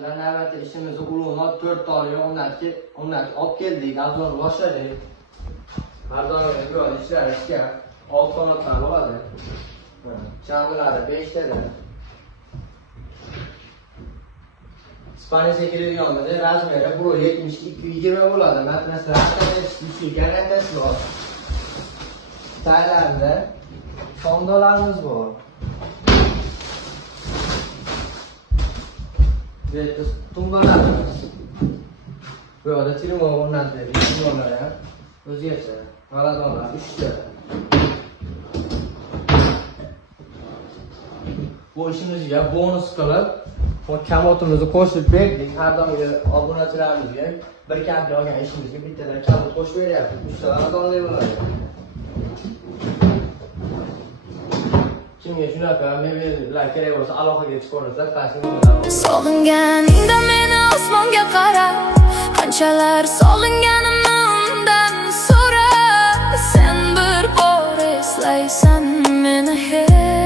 Masalan, navbatda ishimizni ulug'lab 4 ta olib keldik, azon boshladik. Har doim yo'l ishlarishga 6 qanotdan bo'ladi. Chamilari 5 tadan. Spaniyaga kiradiganimizda razmeri bu 72-20 bo'ladi. Matnaslar ishli garantiyasi bor. Taylarda sondalarimiz bor. Biz tumbalarimiz. Bu yerda trimon o'rnatiladi, trimonlar ham o'zgacha. G'aladonlar 3 ta. Bu ishimizga bonus qilib, kamotimizni qo'shib berdik. Har doimgi obunachilarimizga bir kampi olgan ishimizga bittadan kamot qo'shib beryapmiz. 3 ta g'aladonlar bo'ladi. Kimga shunaqa mebellar kerak bo'lsa aloqaga chiqaversa, qaysi Sog'inganingda meni osmonga qara, qanchalar sog'inganimni undan so'ra. Sen bir bor eslaysan meni hech